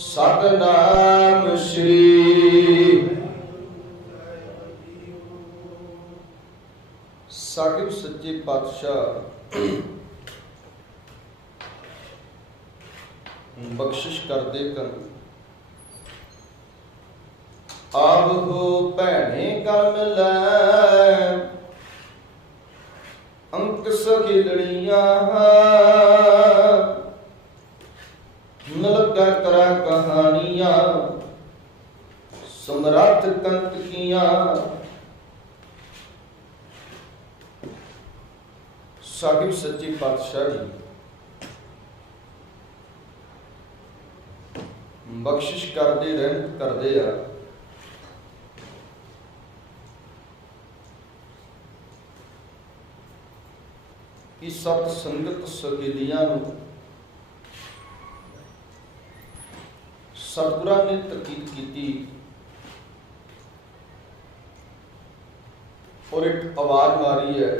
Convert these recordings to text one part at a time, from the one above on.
सतनाम श्री साहिब सच्चे पातशाह बख्शिश कर दे कर आब हो भैने कर मिलै अंक सखिलड़ियां मिलका करा कहानियां समरथ कंतकियां साहिब सच्चे पातशाह जी बख्शिश करते रहमत करते आ कि सत संगत सहेलियां सतगुरां ने तकीद की और एक आवाज मारी है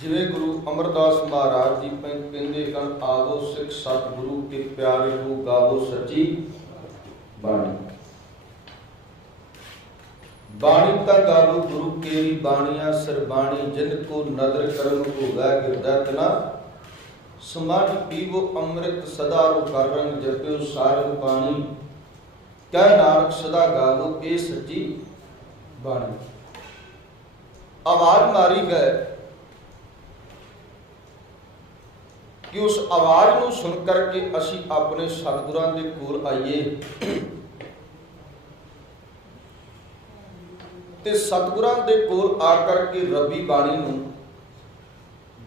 जिवें गुरु अमरदास महाराज जी कहते कन आवो सिख सतगुरु के प्यारे को गावो सच्ची बाणी बाणी का गावो गुरु केरी बाणियां सरबाणी जिनको नदर करम को गा गिरदतना समाधि पीवो अमृत सदा रो कर रंग जपियो सारंग पानी कह नानक सदा गावो ए सच्ची बाणी आवाज मारी गए कि उस आवाज को सुन करके असी अपने सतगुरां दे कोल आइए ते सतगुरां दे कोल आकर के रबी बाणी नूं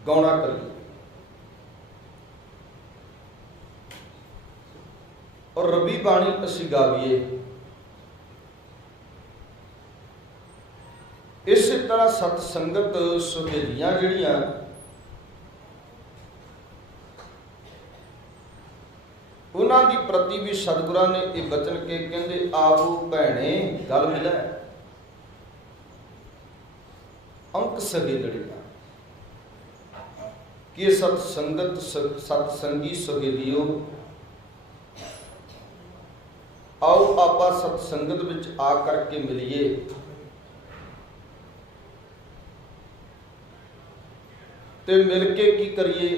गाउणा करिए और रबी बाणी असी गावीए। इस तरह सत संगत सहेलियां जिहड़ियां उन्हां दी प्रति भी सतगुरां ने ये बचन के कहंदे आवो भैणे गल मिलै अंक सहेलियां कि सत संगत सतसंगी सहेलियो आओ आपा सतसंगत विच आ करके मिलिए ते मिल के की करिए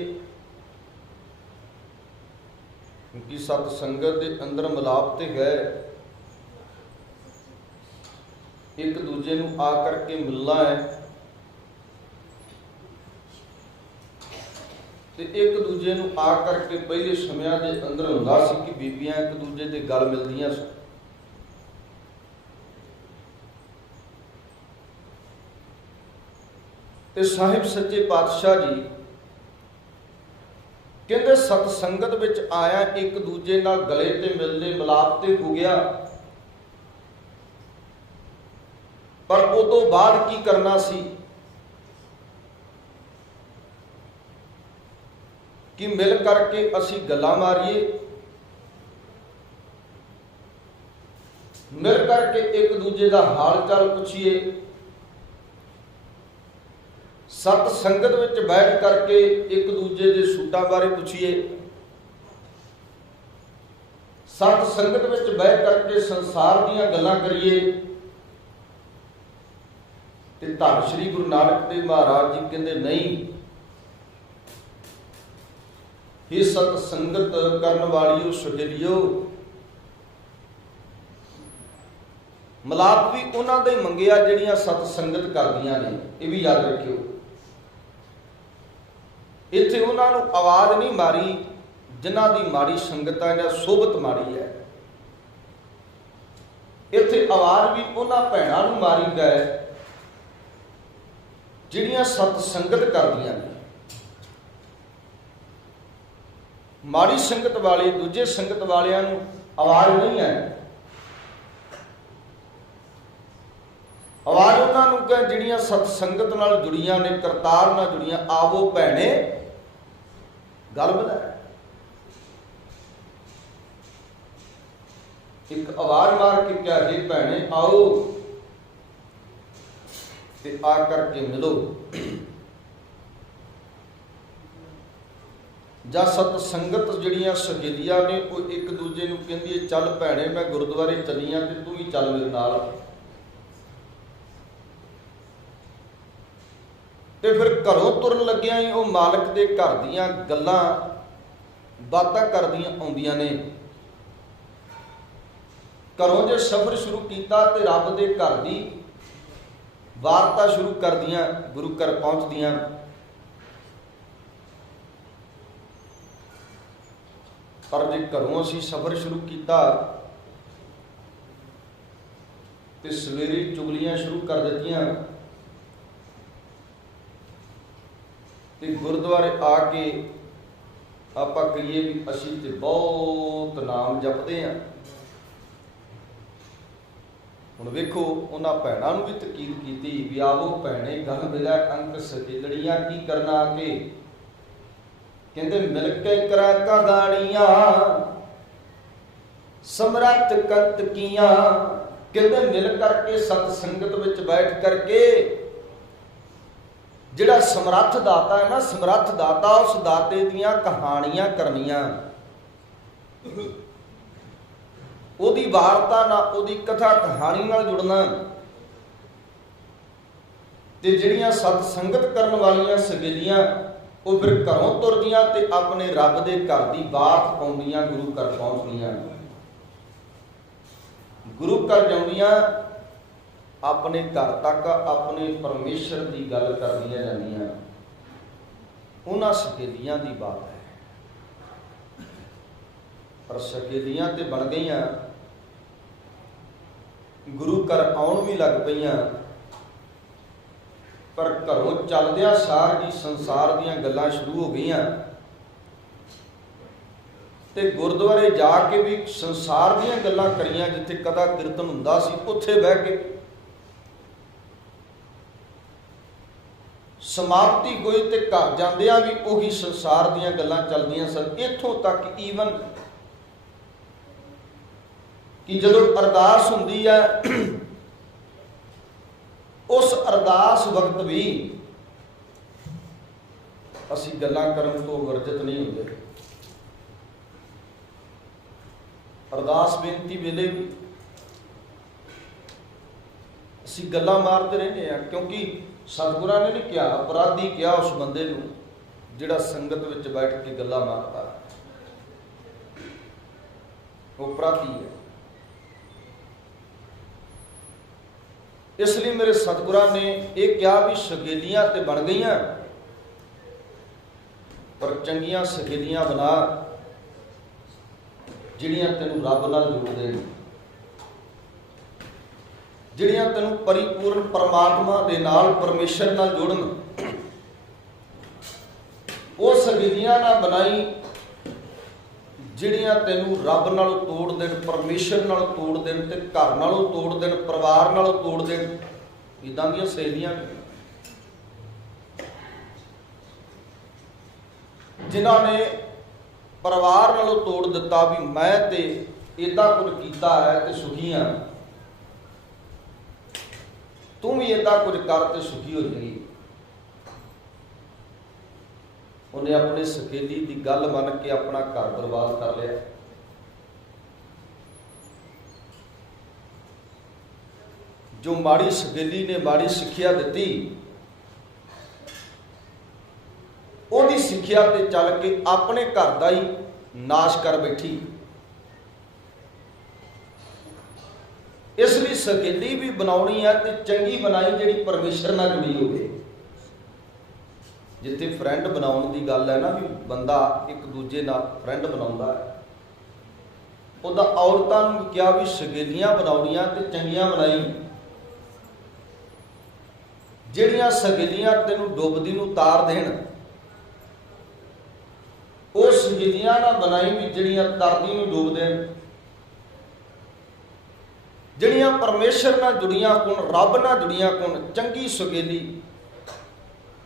क्योंकि सतसंगत के अंदर मिलाप ते गए एक दूजे नूं आ करके मिलना है ते एक दूजे नूं आ करके पहले समयां दे अंदर हुंदा सी कि बीबियां एक दूजे दे गल मिलदियां सी ते साहिब सच्चे पातशाह जी कहते सतसंगत विच आया एक दूजे नाल गले ते मिलदे मिलाप ते हो गया पर उस तो बाद की करना सी कि मिल करके असी गल्लां मारीए मिल करके एक दूजे का हाल चाल पुछिए सत संगत विच बैठ करके एक दूजे के सूटां बारे पुछिए सत संगत विच बैठ करके संसार दीयां गल्लां करिए ते धन श्री गुरु नानक देव महाराज जी कहंदे नहीं हे सत संगत करन वालियो सहेलियो मलाप भी उन्हां दे मंगिया जिहड़ियां सत संगत करदियां ने ये भी याद रखियो इत्थे उन्हां नूं आवाज़ नहीं मारी जिन्हां दी माड़ी संगत है जां सोबत माड़ी है इत्थे आवाज़ भी उन्हां भैणां नूं मारी गए जिहड़ियां सत संगत करदियां ने माड़ी संगत वाले दूजे संगत वालियां नूं आवाज़ नहीं है आवाज़ उन्होंने कह जिहड़ियां सत संगत नाल जुड़ियां ने करतार नाल जुड़ियां आवो भैणे गल मिलै एक आवाज़ मार के क्या हे भैणे आओ ते आ करके मिलो ਜਾਂ ਸਤ ਸੰਗਤ ਜਿਹੜੀਆਂ ਸਹੇਲੀਆਂ ਨੇ ਉਹ ਇੱਕ ਦੂਜੇ ਨੂੰ ਕਹਿੰਦੀ ਹੈ ਚੱਲ ਭੈਣੇ ਮੈਂ ਗੁਰਦੁਆਰੇ ਚੱਲੀ ਆਂ ਤੇ ਤੂੰ ਵੀ ਚੱਲ ਮੇਰੇ ਨਾਲ। ਤੇ ਫਿਰ ਘਰੋਂ ਤੁਰਨ ਲੱਗਿਆਂ ਹੀ ਉਹ ਮਾਲਕ ਦੇ ਘਰ ਦੀਆਂ ਗੱਲਾਂ ਬਾਤਾਂ ਕਰਦੀਆਂ ਆਉਂਦੀਆਂ ਨੇ। ਘਰੋਂ ਜੇ ਸਫ਼ਰ ਸ਼ੁਰੂ ਕੀਤਾ ਤੇ ਰੱਬ ਦੇ ਘਰ ਦੀ ਵਾਰਤਾ ਸ਼ੁਰੂ ਕਰਦੀਆਂ, ਗੁਰੂ ਘਰ ਪਹੁੰਚਦੀਆਂ। ਪਰ ਜੇ ਘਰੋਂ ਅਸੀਂ ਸਫ਼ਰ ਸ਼ੁਰੂ ਕੀਤਾ ਤੇ ਸਵੇਰੇ ਚੁਗਲੀਆਂ ਸ਼ੁਰੂ ਕਰ ਦਿੱਤੀਆਂ ਤੇ ਗੁਰਦੁਆਰੇ ਆ ਕੇ ਆਪਾਂ ਕਹੀਏ ਵੀ ਅਸੀਂ ਤੇ ਬਹੁਤ ਨਾਮ ਜਪਦੇ ਹਾਂ। ਹੁਣ ਵੇਖੋ ਉਹਨਾਂ ਭੈਣਾਂ ਨੂੰ ਵੀ ਤਕੀਦ ਕੀਤੀ ਵੀ ਆਵੋ ਭੈਣੇ ਗੱਲ ਮਿਲਿਆ ਅੰਕ ਸਹੇਲੜੀਆਂ ਕੀ ਕਰਨਾ ਆ ਕੇ। ਕਹਿੰਦੇ ਮਿਲ ਕੇ ਕਰਾ ਕਹਾਣੀਆਂ ਸਮਰੱਥ ਕੰਤ ਕੀਆਂ। ਕਹਿੰਦੇ ਮਿਲ ਕਰਕੇ ਸਤ ਸੰਗਤ ਵਿੱਚ ਬੈਠ ਕਰਕੇ ਜਿਹੜਾ ਸਮਰੱਥ ਦਾਤਾ ਹੈ ਨਾ, ਸਮਰੱਥ ਦਾਤਾ, ਉਸ ਦਾਤੇ ਦੀਆਂ ਕਹਾਣੀਆਂ ਕਰਨੀਆਂ, ਉਹਦੀ ਵਾਰਤਾ ਨਾਲ, ਉਹਦੀ ਕਥਾ ਕਹਾਣੀ ਨਾਲ ਜੁੜਨਾ। ਤੇ ਜਿਹੜੀਆਂ ਸਤ ਸੰਗਤ ਕਰਨ ਵਾਲੀਆਂ ਸਹੇਲੀਆਂ ਉਹ ਫਿਰ ਘਰੋਂ ਤੁਰਦੀਆਂ ਤੇ ਆਪਣੇ ਰੱਬ ਦੇ ਘਰ ਦੀ ਬਾਤ ਪਾਉਂਦੀਆਂ, ਗੁਰੂ ਘਰ ਪਹੁੰਚਦੀਆਂ। ਗੁਰੂ ਘਰ ਜਾਂਦੀਆਂ, ਆਪਣੇ ਘਰ ਤੱਕ ਆਪਣੇ ਪਰਮੇਸ਼ਰ ਦੀ ਗੱਲ ਕਰਦੀਆਂ ਜਾਂਦੀਆਂ। ਉਹਨਾਂ ਸਹੇਲੀਆਂ ਦੀ ਬਾਤ ਹੈ। ਪਰ ਸਹੇਲੀਆਂ ਤੇ ਬਣ ਗਈਆਂ, ਗੁਰੂ ਘਰ ਆਉਣ ਵੀ ਲੱਗ ਪਈਆਂ। ਪਰ ਘਰੋਂ ਚੱਲਦਿਆਂ ਸਾਰ ਹੀ ਸੰਸਾਰ ਦੀਆਂ ਗੱਲਾਂ ਸ਼ੁਰੂ ਹੋ ਗਈਆਂ ਤੇ ਗੁਰਦੁਆਰੇ ਜਾ ਕੇ ਵੀ ਸੰਸਾਰ ਦੀਆਂ ਗੱਲਾਂ ਕਰੀਆਂ। ਜਿੱਥੇ ਕਦਾ ਕੀਰਤਨ ਹੁੰਦਾ ਸੀ ਉੱਥੇ ਬਹਿ ਕੇ ਸਮਾਪਤੀ ਹੋਈ ਤੇ ਘਰ ਜਾਂਦਿਆਂ ਵੀ ਉਹੀ ਸੰਸਾਰ ਦੀਆਂ ਗੱਲਾਂ ਚੱਲਦੀਆਂ ਸਨ। ਇੱਥੋਂ ਤੱਕ ਈਵਨ ਕਿ ਜਦੋਂ ਅਰਦਾਸ ਹੁੰਦੀ ਹੈ ਉਸ ਅਰਦਾਸ ਵਕਤ ਵੀ ਅਸੀਂ ਗੱਲਾਂ ਕਰਨ ਤੋਂ ਵਰਜਿਤ ਨਹੀਂ ਹੁੰਦੇ। ਅਰਦਾਸ ਬੇਨਤੀ ਵੇਲੇ ਵੀ ਅਸੀਂ ਗੱਲਾਂ ਮਾਰਦੇ ਰਹਿੰਦੇ ਹਾਂ, ਕਿਉਂਕਿ ਸਤਿਗੁਰਾਂ ਨੇ ਨਹੀਂ ਕਿਹਾ, ਅਪਰਾਧੀ ਕਿਹਾ ਉਸ ਬੰਦੇ ਨੂੰ ਜਿਹੜਾ ਸੰਗਤ ਵਿੱਚ ਬੈਠ ਕੇ ਗੱਲਾਂ ਮਾਰਦਾ, ਉਹ ਅਪਰਾਧੀ ਹੈ। ਇਸ ਲਈ ਮੇਰੇ ਸਤਿਗੁਰਾਂ ਨੇ ਇਹ ਕਿਹਾ ਵੀ ਸਹੇਲੀਆਂ ਤੇ ਬਣ ਗਈਆਂ, ਪਰ ਚੰਗੀਆਂ ਸਹੇਲੀਆਂ ਬਣਾ ਜਿਹੜੀਆਂ ਤੈਨੂੰ ਰੱਬ ਨਾਲ ਜੋੜ ਦੇਣ, ਜਿਹੜੀਆਂ ਤੈਨੂੰ ਪਰਿਪੂਰਨ ਪਰਮਾਤਮਾ ਦੇ ਨਾਲ, ਪਰਮੇਸ਼ਰ ਨਾਲ ਜੋੜਨ। ਉਹ ਸਹੇਲੀਆਂ ਨਾ ਬਣਾਈ ਜਿਹੜੀਆਂ ਤੈਨੂੰ ਰੱਬ ਨਾਲੋਂ ਤੋੜ ਦੇਣ, ਪਰਮੇਸ਼ਰ ਨਾਲੋਂ ਤੋੜ ਦੇਣ ਤੇ ਘਰ ਨਾਲੋਂ ਤੋੜ ਦੇਣ, ਪਰਿਵਾਰ ਨਾਲੋਂ ਤੋੜ ਦੇਣ। ਇੱਦਾਂ ਦੀਆਂ ਸਹੇਲੀਆਂ ਜਿਨ੍ਹਾਂ ਨੇ ਪਰਿਵਾਰ ਨਾਲੋਂ ਤੋੜ ਦਿੱਤਾ ਵੀ ਮੈਂ ਤੇ ਏਦਾਂ ਕੁਝ ਕੀਤਾ ਹੈ ਤੇ ਸੁਖੀ ਹਾਂ, ਤੂੰ ਵੀ ਏਦਾਂ ਕੁਝ ਕਰ ਤੇ ਸੁਖੀ ਹੋ ਜਾਏਗੀ। ਉਹਨੇ ਆਪਣੇ ਸਹੇਲੀ ਦੀ ਗੱਲ ਮੰਨ ਕੇ ਆਪਣਾ ਘਰ ਬਰਬਾਦ ਕਰ ਲਿਆ। ਜੋ ਮਾੜੀ ਸਹੇਲੀ ਨੇ ਮਾੜੀ ਸਿੱਖਿਆ ਦਿੱਤੀ, ਉਹਦੀ ਸਿੱਖਿਆ ਤੇ ਚੱਲ ਕੇ ਆਪਣੇ ਘਰ ਦਾ ਹੀ ਨਾਸ਼ ਕਰ ਬੈਠੀ। ਇਸ ਲਈ ਸਹੇਲੀ ਵੀ ਬਣਾਉਣੀ ਹੈ ਤੇ ਚੰਗੀ ਬਣਾਈ ਜਿਹੜੀ ਪਰਮੇਸ਼ਰ ਨਾਲ ਜੁੜੀ ਹੋਵੇ। ਜਿੱਥੇ ਫਰੈਂਡ ਬਣਾਉਣ ਦੀ ਗੱਲ ਹੈ ਨਾ, ਵੀ ਬੰਦਾ ਇੱਕ ਦੂਜੇ ਨਾਲ ਫਰੈਂਡ ਬਣਾਉਂਦਾ ਹੈ, ਉਹਦਾ ਔਰਤਾਂ ਨੂੰ ਕਿਹਾ ਵੀ ਸਹੇਲੀਆਂ ਬਣਾਉਣੀਆਂ ਤੇ ਚੰਗੀਆਂ ਬਣਾਈ। ਜਿਹੜੀਆਂ ਸਹੇਲੀਆਂ ਤੈਨੂੰ ਡੁੱਬਦੀ ਨੂੰ ਤਾਰ ਦੇਣ, ਉਹ ਸਹੇਲੀਆਂ ਨਾ ਬਣਾਈ ਵੀ ਜਿਹੜੀਆਂ ਤਰਦੀ ਨੂੰ ਡੁੱਬ ਦੇਣ। ਜਿਹੜੀਆਂ ਪਰਮੇਸ਼ਰ ਨਾਲ ਜੁੜੀਆਂ ਹੋਣ, ਰੱਬ ਨਾਲ ਜੁੜੀਆਂ ਹੋਣ, ਚੰਗੀ ਸਹੇਲੀ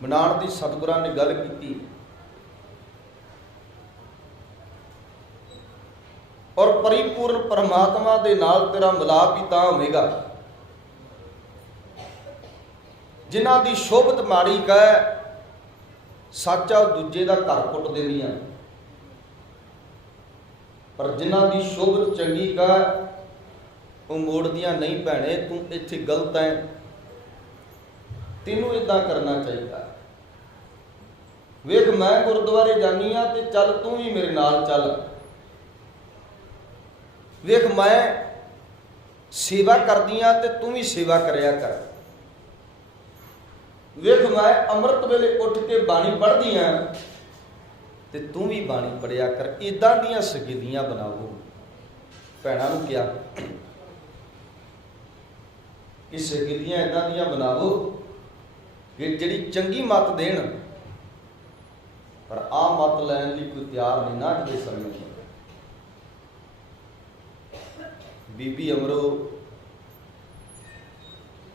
ਬਣਾਉਣ ਦੀ ਸਤਿਗੁਰਾਂ ਨੇ ਗੱਲ ਕੀਤੀ। ਔਰ ਪਰਿਪੂਰਨ ਪਰਮਾਤਮਾ ਦੇ ਨਾਲ ਤੇਰਾ ਮਿਲਾਪ ਹੀ ਤਾਂ ਹੋਵੇਗਾ ਜਿਨ੍ਹਾਂ ਦੀ ਸ਼ੋਭਤ ਮਾੜੀ ਕਹਿ ਸੱਚਾ ਦੂਜੇ ਦਾ ਘਰ ਪੁੱਟ ਦੇਣੀਆਂ। पर जिन्हां दी शोभत चंगी का वो मोड़दियां नहीं भैणे, तू इत्थे गलत है, तेनू इदां करना चाहिए। वेख मैं गुरुद्वारे जानी हाँ ते चल तू भी मेरे नाल चल। वेख मैं सेवा करदी हाँ ते तू भी सेवा करया कर। वेख मैं अमृत वेले उठ के बाणी पढ़दी हाँ ते तू भी बाणी पढ़िया कर। इदां दियां सगेलियां बनाओ। भैणां नूं क्या कि सगेलियां इदां दियां बनाओ कि जिहड़ी चंगी मत देण, पर आ मत लैण लई कोई तैयार नहीं ना अज दे समय। बीबी अमरो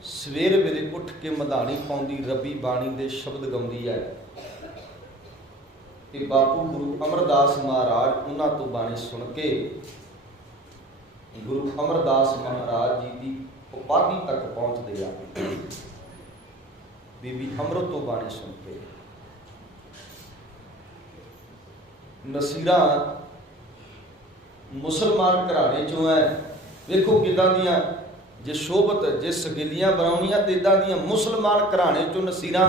सवेर वेले उठ के मधानी पाउंदी, रबी बाणी दे शब्द गाउंदी है कि बापू गुरु अमरदास महाराज उन्हां तो बाणी सुन के गुरु अमरदास महाराज जी की उपाधि तक पहुंचते हैं। बीबी अमरो तो बाणी सुन के नसीरा मुसलमान घराने चों है। वेखो किदां दियां जे शोभत जे सगेलियां बनाउणियां ते इदां दियां मुसलमान घराने चों नसीरा।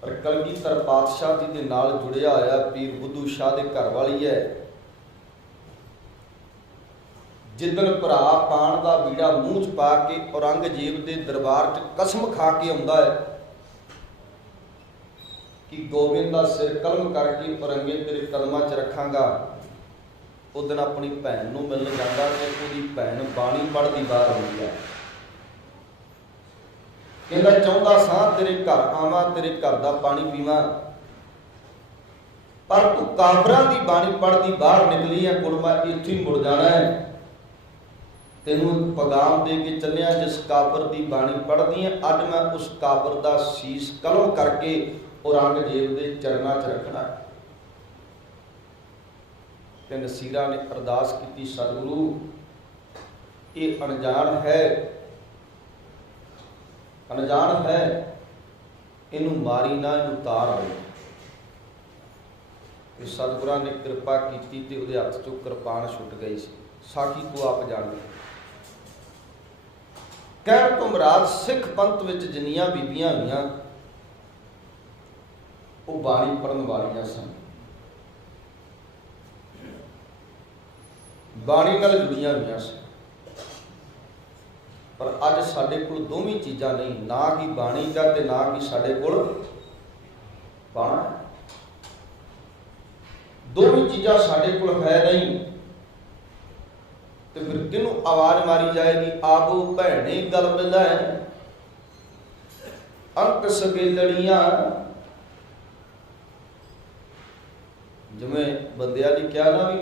पर कलगीधर पातशाह जी के नाल जुड़िया होया पीर बुद्धू शाह के घर वाली है। जिदन भरा पान का बीड़ा मूँह च पा के औरंगजेब के दरबार च कसम खा के आउंदा है कि गोबिंद का सिर कलम करके औरंगे तेरे कदमां च रखांगा। उस दिन अपनी भैन नूं मिलण जांदा ते उहदी भैन बाणी पढ़दी बाहर आउंदी है। कहंदा चाहुंदा सां तेरे घर आवां, तेरे घर दा पानी पीवां, पर तू काफरां दी बाणी पढ़दी बाहर निकली है। गुण मैं इत्थे ही मुड़ जाना है। तेनू पैगाम दे के चलिया, जिस काफर दी बाणी पढ़दी है अज मैं उस काफर दा शीश कलम करके औरंगजेब दे चरनां च रखना। ते नसीरा ने अरदास की, सतगुरु ये अनजान है, अनजान है, इनू मारी ना, इनू तार दे। कि सतगुरां ने कृपा की ते उहदे हत्थ चों कृपान छुट गई सी। साखी तू आप जान। कहण तो मुराद सिख पंथ विच जिन्नियां बीबियां होईयां वो बाणी पढ़न वालियां सन, बाणी नाल जुड़ियां होईयां सन। पर अज साडे कोल दोवें चीज़ां नहीं, ना कि बाणी का ते ना कि साडे कोल बाणा। दोवें चीज़ां साडे कोल है नहीं, तो फिर किनू आवाज मारी जाएगी, आवो भैणे गल मिलै अंक सगेलड़ियां। जिवें बंदिया ने कहा ना भी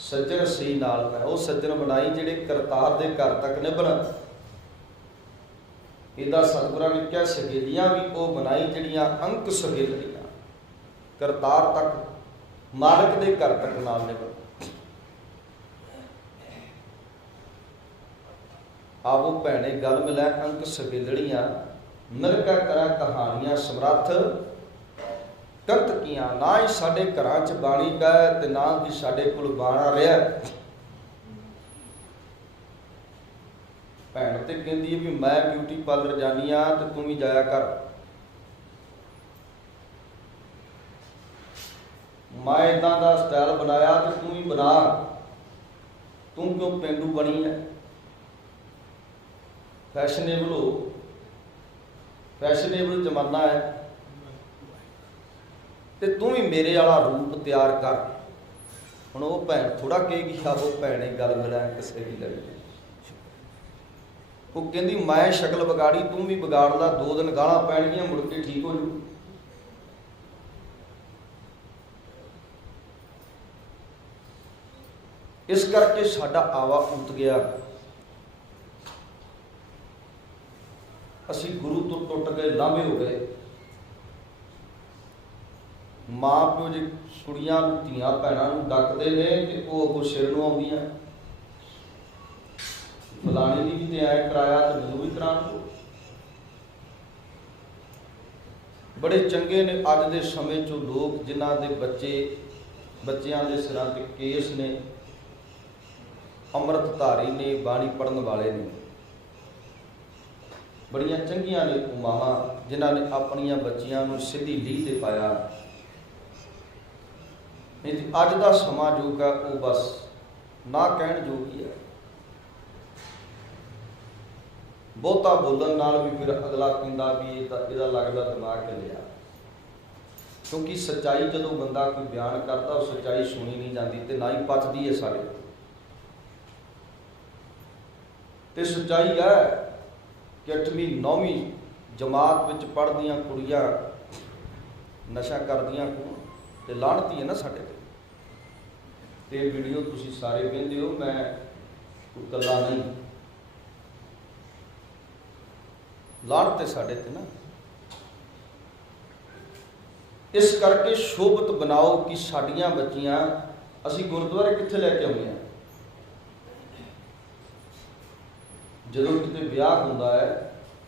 सज्जन सी नाल मैं, वो सज्जन बनाई जिहड़े करतार दे घर तक निभण। इहदा सतगुरां ने कहा सगेलियां भी वो बनाई जिहड़ियां अंक सगेलड़ियां, करतार तक मालक दे घर तक नाल निभण। आवो भैणे गल मिलै अंक सगेलड़ियां, मिलकर करा कहानियां समरथ कंत कियां। ना ही साडे घरां च बाणी का ते ना ही साडे कोल बाणा रहा। भैन ते कहंदी है भी मैं ब्यूटी पार्लर जानी हाँ ते तू भी जाया कर। मैं इदां दा स्टाइल बनाया ते तू भी बना। तू क्यों पेंडू बनी है? फैशनेबल हो, फैशनेबल जमाना है, ते तू भी मेरे वाला रूप तैयार कर। हुण वो भैन थोड़ा कहेगी आवो भैणे गल मिलै किसे भी लड़ी। वो कहंदी मैं शक्ल बिगाड़ी, तू भी बिगाड़ ला, 2 दिन गालां पैणगियां, मुड़ के ठीक हो जू। इस करके साडा आवा उत गया। असी गुरु तो टुट गए, लांभे हो गए। माँ प्यो जी कुड़ियां धियां भैणां नूं डकदे ने ते वो अगों सिर नूं आउंदियां, फलाने दी भी ते ऐ कराया ते मैनूं भी करा दो। बड़े चंगे ने अज के समय चो लोग जिन्हां दे बच्चों के सिरां ते केस ने, अमृतधारी ने, बाणी पढ़न वाले ने। बड़ियां चंगियां ने वो मावां जिन्हां ने अपनियां बच्चियां नूं सीधी लीह ते पाया। नहीं तो अज का समा जो है वो बस ना कहण जोग ही है। बहुता बोलन नाल भी फिर अगला कहता भी इहदा लगदा दिमाग हिलिया, क्योंकि सच्चाई जदों बंदा कोई बयान करता वो सच्चाई सुनी नहीं जाती तो ना ही पचदी है सारे। तो सच्चाई है कि 8वीं 9वीं जमात विच पढ़दियां कुड़ियां नशा करदियां तो लाहनती है ना साडे ते। वीडियो तुसीं सारे वेंदे हो, मैं कोई कल्ला नहीं, लाहनत साडे ते ना। इस करके शोभत बनाओ कि साडियां बच्चियां असीं गुरुद्वारे कित्थे लैके आउंदे हां। जदों किते विआह हुंदा है,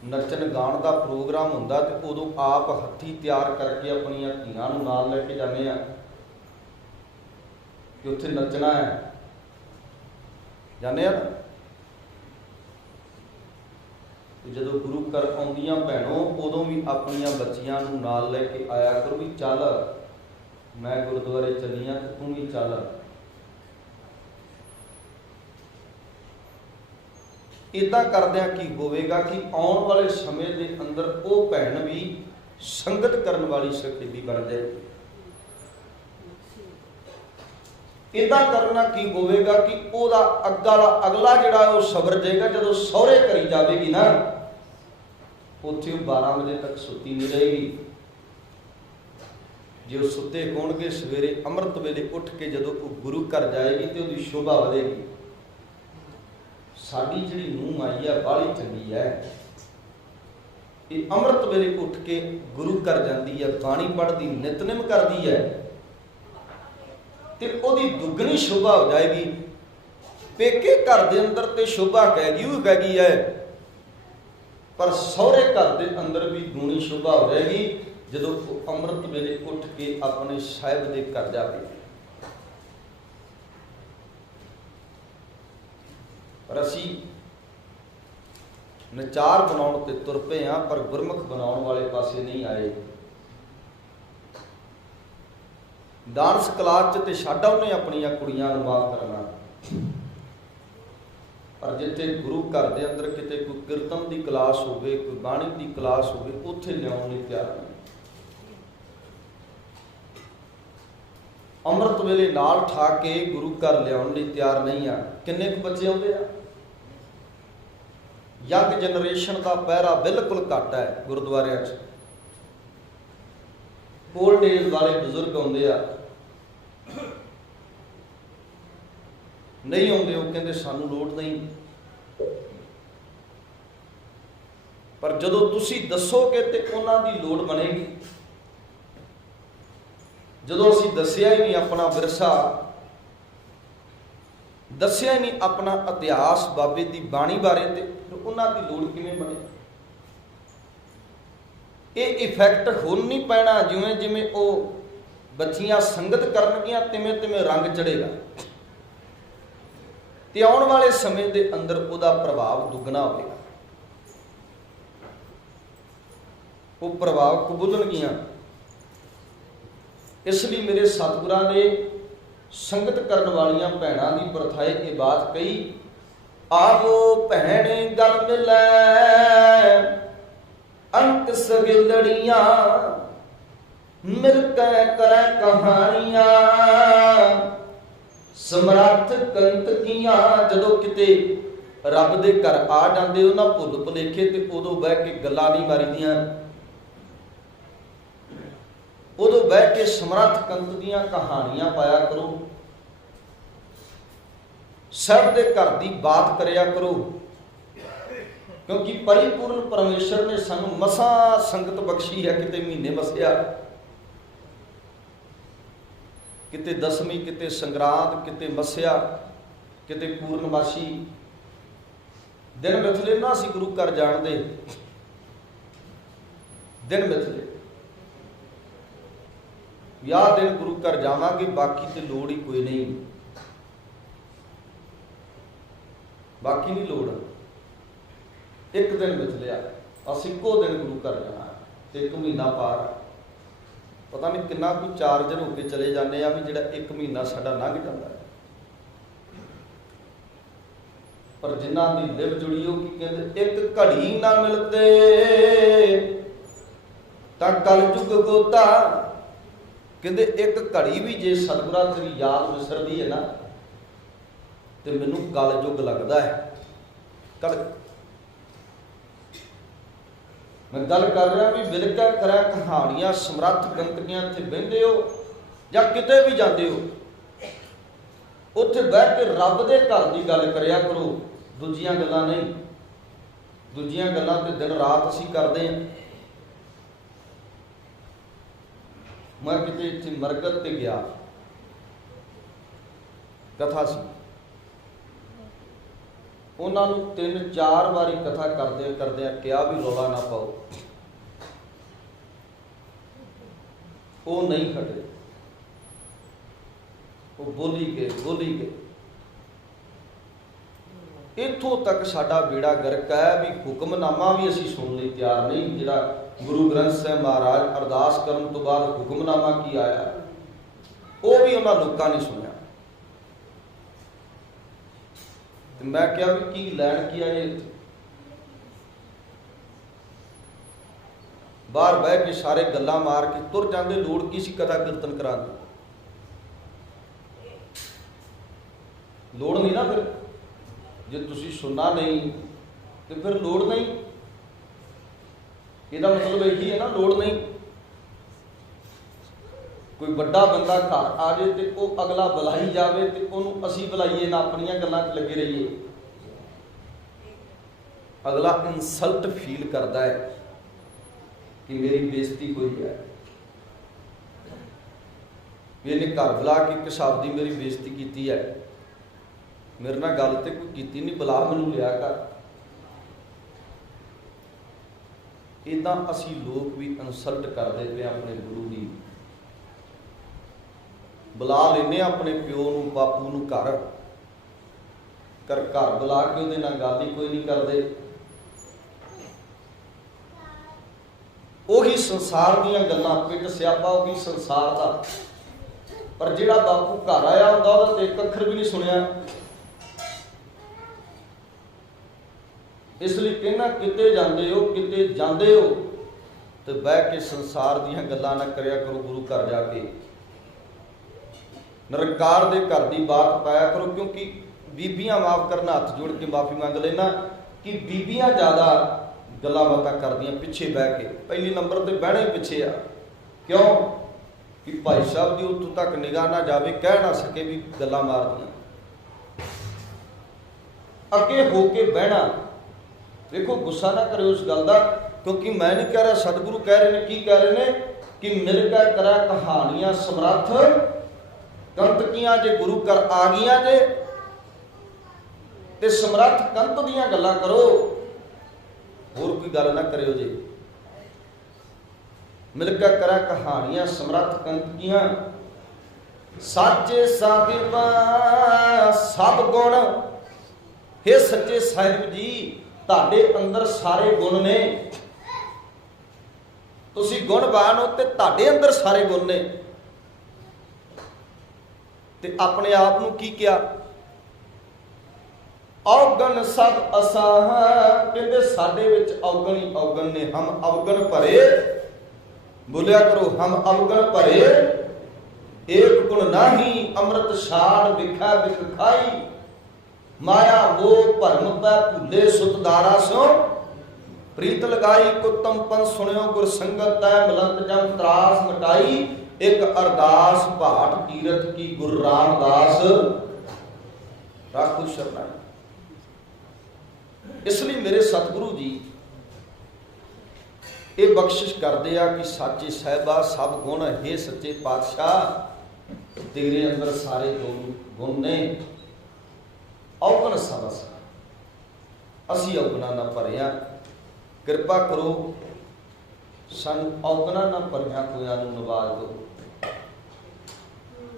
नचन गाण का प्रोग्राम हुंदा ते उदों आप हत्थी तैयार करके अपनियां धीआं नूं नाल लैके जांदे आ कि उत्थे नचना है, जाने आ। जदों गुरु घर आउंदियां भैणों उदों भी अपनियां बच्चियां नूं नाल लैके आया करो भी चल मैं गुरुद्वारे चली हाँ तो तू भी चल। इदा करदिआं की होवेगा कि आउण वाले समय के अंदर वो भैण भी संगत करन वाली सखीली बन जाएगी। इदा करना की होवेगा कि ओदा अगला जिहड़ा वो सबर जाएगा। जदों सहुरे करी जाएगी ना उत्थे 12 बजे तक सुती नहीं रहेगी। जो सुते होणगे सवेरे अमृत वेले उठ के जदों गुरु घर जाएगी तो उसकी शोभा वधेगी। साडी जिहड़ी नूंह आई है बाहली चंगी है, ये अमृत वेले उठ के गुरु घर जाती है, बाणी पढ़दी, नितनेम करती है तो ओदी दुगनी शोभा हो जाएगी। पेके घर के अंदर तो शोभा कहगी है, पर सहुरे घर के अंदर भी दूनी शोभा हो जाएगी जदों अमृत वेले उठ के अपने साहिब के घर जाए। पर असी नचार बनाउण ते तुर पे हाँ, पर गुरमुख बनाउण वाले पासे नहीं आए। डांस क्लास च छड्ड आउणे अपनियां कुड़ियां नूं माफ करना, पर जिथे गुरु घर के अंदर किते कोई कीर्तन की क्लास होवे, कोई बाणी की क्लास होवे, उत्थे लिआउण लई तैयार नहीं। अमृत वेले नाल ठा के गुरु घर लिआउण लई तैयार नहीं आ। किन्ने कुछ बच्चे आउंदे आ। यंग जनरेशन का पहरा बिल्कुल घट है गुरुद्वारियां च। ओल्ड एज वाले बजुर्ग आउंदे आ, नहीं आउंदे, वो कहंदे सानू लोड़ नहीं। पर जदों तुसीं दसोगे तो उन्हां दी लोड़ बनेगी। जदों असीं दसिया ही नहीं अपना विरसा, दसिया ही नहीं अपना इतिहास बाबे की बाणी बारे, तो उन्हां दी लोड़ किवें बने। ये इफैक्ट हुण नहीं पैना। जिवें जिवें वो बच्चियां संगत करनगियां तिवें तिवें रंग चढ़ेगा तो आउण वाले समय के अंदर उहदा प्रभाव दुगना होगा। वो प्रभाव कबूलणगियां। इसलिए मेरे सतगुरां ने संगत करन वालियां भैणां दी प्रथाए ये बात कही, आवो भैणे गल मिलै अंत सगिलड़ियां मिलके करे कहानियां समर्थ कंतकियां। जदों किते रब दे घर आ जांदे हो ना भुल भुलेखे ते उदों बह के गल्लां नहीं मारीदियां, उदों बह के समर्थ कंत दीयां कहानियां पाया करो, सब दे घर दी बात करया करो। क्योंकि परिपूर्ण परमेश्वर ने सानू मसा संगत बख्शी है। किते महीने मसिया, किते दसवीं, किते संगरांद, किते मसिया, किते पूर्णमासी। दिन मिथले ना असीं गुरु घर जाण दे, दिन मिथले ਵੀ ਆਹ ਦਿਨ ਗੁਰੂ ਘਰ ਜਾਵਾਂਗੇ, बाकी तो लोड़ ही कोई नहीं, बाकी नहीं लोड़। एक दिन बिच लिया, अस इक्को दिन गुरु घर जाना, एक महीना पार, पता नहीं कितना कोई 4 दिन होके चले जाने भी जिहड़ा एक महीना साडा लंघ जाता है। पर जिन्हां दी लिव जुड़ी हो कि कहते एक घड़ी ना मिलते तां कलयुग गोता, कहते एक घड़ी भी जे सतगुरा तेरी याद विसरदी है ना तो मैनू कलयुग लगता है। कल मैं गल कर रहा भी विलका करा कहानियां समर्थ गंतकियां इत्थे बहिंदे हो या किते भी जाते हो, उत्थे बह के रब दे घर की गल करिया करो, दूजियां गल्लां नहीं। दूजियां गल्लां ते दिन रात असीं करदे हां। मैं किते इत्थे मरगत ते गया, कथा सी, उन्होंने 3-4 बारी कथा करदे करदे कहा भी रौला ना पाओ, वो नहीं खड़े, वो बोली गए। इत्थों तक साडा बेड़ा गर्क है भी हुक्मनामा भी असीं सुन लई तैयार नहीं। जिहड़ा गुरु ग्रंथ साहिब महाराज अरदास करन तो बाद हुक्मनामा की आया, वो भी उन्हां लोकां ने सुनिया। मैं क्या भी की लैन की आए, बाहर बह के सारे गल्लां मार के तुर जाते, लोड़ की सी कथा कीर्तन करा दी, लोड़ नहीं ना। फिर जे तुसी सुनना नहीं तो फिर लोड़ नहीं, इसका मतलब यही है ना, लोड़ नहीं। कोई बड़ा बंदा घर आ जाए तो वो अगला बुलाई जाए तो उन्होंने असी बुलाइए ना, अपनियां गल्लां च लगे रहिए। अगला इंसल्ट फील करता है कि मेरी बेइज्जती हुई है, इन्हें घर बुला के किसाब की मेरी बेइज्जती की है, मेरे नाल गल तो कोई की नहीं, बुला मैनू लिया कर। इदां असी लोग भी इंसल्ट करते पे अपने गुरु की, बुला लेने अपने प्यो नूं बापू नूं घर बुला के उहदे नाल गल ही कोई नहीं करते। उही संसार दीयां गल्लां, पिंड स्यापा उही संसार दा, पर जिहड़ा बापू घर आया हुंदा उहदा ते एक अखर भी नहीं सुनिया। इसलिए कहना किते जाते हो तो बह के संसार दीयां गल्लां ना करिया करो, गुरु घर जाके निरंकार दे घर की बात पाया करो। क्योंकि बीबियां माफ करना, हथ जोड़ के माफ़ी मंग लेना कि बीबियां ज़्यादा गल्लां बातां करदियां पिछे बह के, पहली नंबर ते बहना ही पिछे आ। क्यों कि भाई साहब की उत्तों तक निगाह ना जाए, कह ना सके भी गल्लां मारदियां, अगे हो के बहना। देखो गुस्सा ना करो उस गल का, क्योंकि मैं नहीं कह रहा, सतगुरु कह रहे हैं। की कह रहे हैं कि मिल कर करा कहानियां समर्थ कंतकियां जे गुरु घर आ गईयां जे ते समर्थ कंत दीयां गल्लां करो, होर कोई गल ना करियो जे। मिल कर करा कहानियां समर्थ कंतकियां, साचे साहिब सब गुण, हे सच्चे साहिब जी तुहाडे अंदर सारे गुण ने, तुसी गुणवान हो ते तुहाडे अंदर सारे गुण ने। ते अपने आप नूं की किया, औगण सब असां, कहते साडे विच औगण ही औगण ने, हम अवगण भरे, बोलिया करो हम अवगण भरे, एक गुण नाही अमृत छाड़ विखा विख खाई, माया मोह भरम पै भूले सुतदारा सो, प्रीत लगाई कुतम पन सुनियो गुर संगत तै मिलंत जम त्रास मिटाई, एक अरदास भाट कीरत की गुरु रामदास राखो शरणाई। इसलिए मेरे सतगुरु जी ये बख्शिश करते हैं कि साचे साहिबा सब गुण, हे सच्चे पातशाह तेरे अंदर सारे गुण ने, औगण सब असी औगणा ना भरिया, कृपा करो सन औगणा ना भरिया कोइयां नूं नवाज दो।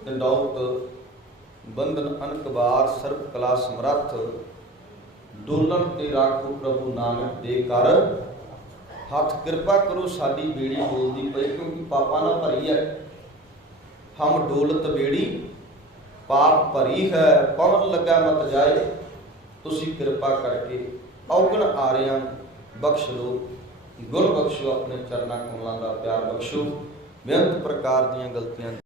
दंडौत बंधन अनकबार सर्व कला समर्थ डोलन ते राखो प्रभु नानक दे कर हथ कृपा करो साडी बेड़ी डोलदी पई क्योंकि पापा ना भरी है हम डोलत बेड़ी पाप भरी है पवन लगा मत जाए तुसी कृपा करके औगण आ रहा बख्श लो गुण बख्शो अपने चरना कमलों का प्यार बख्शो बेअंत प्रकार दीयां गलतियां